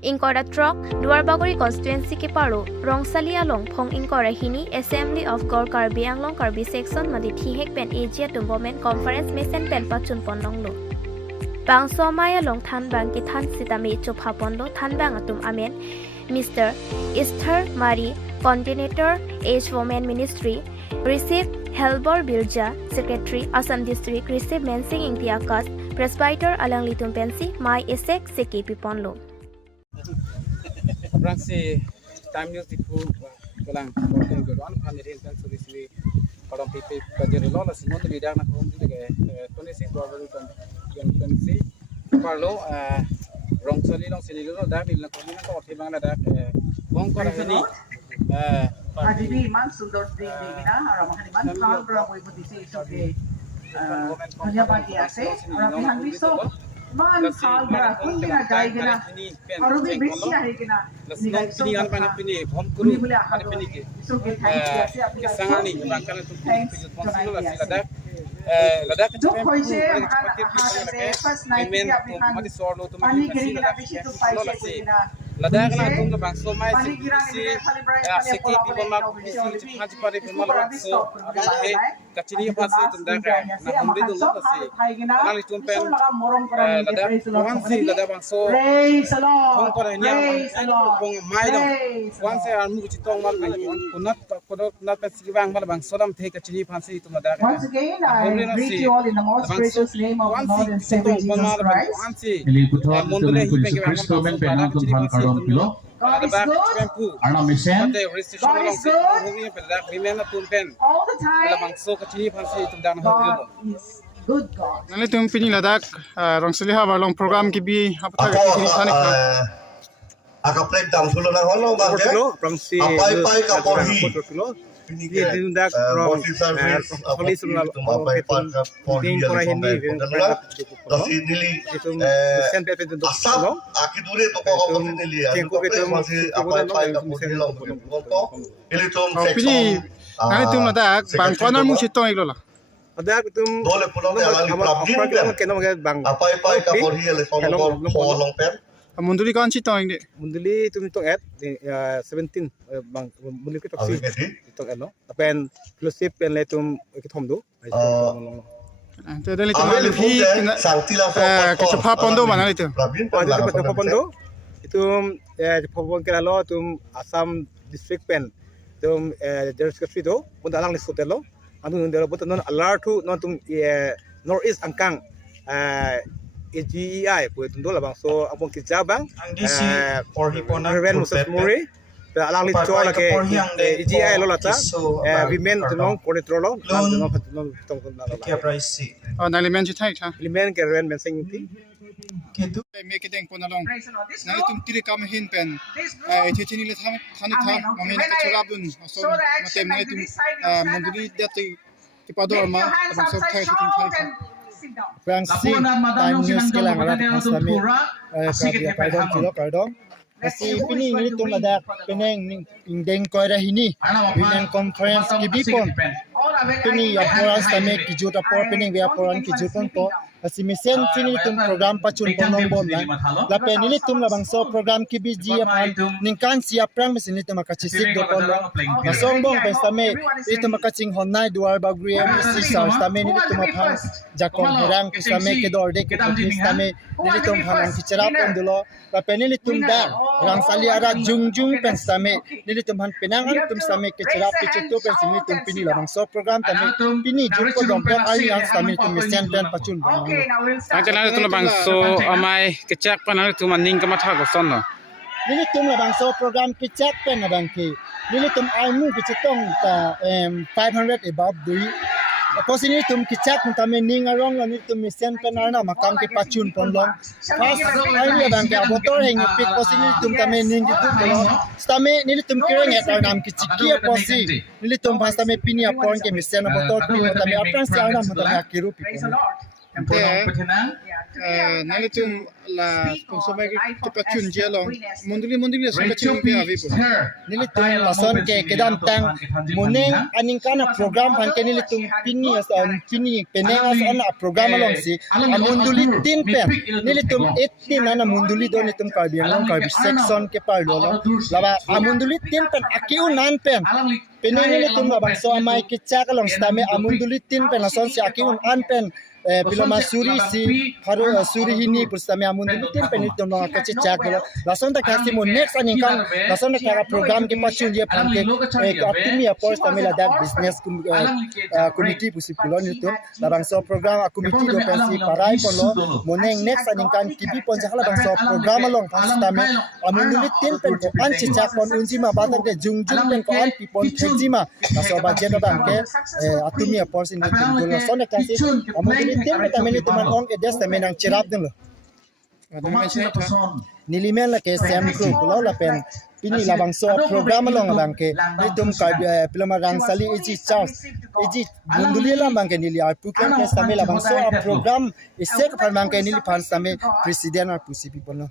Ingkora Trok, Duarbagori constituency ke paro, Rongsali along Pong Ingkora Hini, Assembly of Gor Karbi Anglong Karbi section Madithi Hek Pen Asia Tumbomen Conference Mesen Pen Pachun Pondonglo. Bang Somaya Long Tan Bang Kitan Sitami Chopapondo Tan Bang Atum Amen, Mr. Esther Marie, Coordinator Age Women Ministry, Receive Helbor Bilja, Secretary Assam District, Receive Mensing Ingtiakas, Presbyter Alang Litum Pensi, My Esek Seki Piponlo. Fransi time news DIPHU kelang working good on and it is done so this way kalau PP kajian lo lah semua tu lidah nak home juga 26 February 2020 perlu rongsali long sini lo dah di nak kami nak order bang dah bong kau ini Adini man sundor di gina orang makan man kau orang boleh berdiri sebagai hanya bagi ase orang yang bisa man kau orang pun gina gay gina orang lebih bersih hari gina ini kan panik ini home kuru panik ini kesangan ni bahkan itu sponsor lah sila dah Ladakh Duk hoise seperti first night dia mati sorlo tu pani gina bisi tu paise gina Ladakh na tung bang so mai si seki people mak bisi haji pare people mak so he kachini phasi tum dak na humdi tu lo si nali tum pen Ladakh once Ladakh bang so thong kore nya bong mai do once armu chi tong mal bang kunat nat si bang mal bang so dam the kachini phasi tum Ladakh once again I greet you all in the most precious name of the Lord and Savior Jesus Christ. God is good. God is good. All the time. God is good God. Nali tum pini Ladakh rongsali ha warlong program ki bi apatha ki kini thani kha akaplek dam thulo na hono ba ke apai pai ka porhi ini dak police na apai pai ka porhi kora hindi dasi dili asap akidure to ko ko dili masih apai pai ka porhi long to ili tum pini nali tum Ladakh bang konar mu chitong iglo la Ladakh tum dole pulong de alali problem keno bang apai pai ka porhi le so ko long pen munduli kan chitong ing Munduli tum tong at 17 bang munduli ke taksi tong at no apen inclusive pen le tum ke thom do te dali tum ali phi ke chapha pondo mana itu pondo itu phobon ke lo tum Assam district pen tum general secretary do bunda lang list hotel lo anu ndelo bota non alert tu non tum north east angkang AGEI pun tu lah bang so abang kerja bang DC or hipona muri alang li cho la ke AGEI lo lata women tu long coordinator lo tong kia price si nali men chithai tha women ke ren men sing ti ketu me ke deng ponalong nali tum tiri kam hin pen chini le thani tha mami na chura bun so matem nali tum munduli dati ki pador ma abang so thai thai Fransi time news kelang alat Islami kerja pardon kilo pardon masih pini ini tu Ladakh peneng indeng kau dah ini women conference kibipon pini ya poras kami kijut apor pening ya poran kijut pun to masih misen sini tum program pacun ponong bom lah lapen ini tum labang so program kibiji apa ningkan siap perang mesin itu maka cisik do ponong masong bong pesame itu maka cing honai duar bagri misi sar stame ini tum apa jakong herang pesame kedor dek pesame ini tum hamang kicerap pun dulu lapen ini tum dah rang sali ara jung pesame ini tum han penangan tum stame kicerap kicetu pesini tum pini labang so program kami pini jumpa dompet alias kami tum mesen pen pacun Aja nanti tu bang so amai kecak pan nanti tu maning ke mata ko son no. Nili tum labang so program kecak pen abang ki. Nili tum aimu kecetong ta 500 above dui. Apos ini tum kecak kami ning arong ni tum mesen pen arna makam ke pacun ponlong. Pas ai abang ke abotor heng pik pos ini tum kami ning gitu dolo. Stame nili tum kireng ya nam keciki aposi. Nili tum pas tame pini apon ke mesen abotor pin tame apran sa arna mata akiru pik. nalitum la konsumai ke pachun je long monduli la pachun be avi pun nilitum lason ke kedam tang moneng aning kana program han ke nilitum pini peneng as on program long si amunduli tin pen nilitum 18 nana munduli do nilitum karbiang long karbi section ke parlo laba amunduli tin pen akiu nan pen peneng nilitum abang so amai ke chak long stame amunduli tin pen lason si akiu an pen piloma suri si haru suri hini pustame amunduli tin pen nilitum long kachi chak lason ta kasi mo next aning kan lason ta program ke pachun je pan ke akimi apos tamela that business committee pusi pulon itu labang so program committee do pensi parai polo moneng next aning kan kibi pon jakala bang so program long pastame amunduli tin pen ko an chichak pon unjima batak de jungjung pen ko an pipon thejima so bajet bang ke atumi apos in itu lason ta kasi amunduli tin pen tameni tuman ong ke des tamenang chirap deng lo nilimen la ke sem group lo la pen pini labang so program long bang ke nitum ka pilama rang sali eji charge eji munduli la bang ke nili arpu ke same labang so program isek pharmang ke nili phan same president ar pusi people no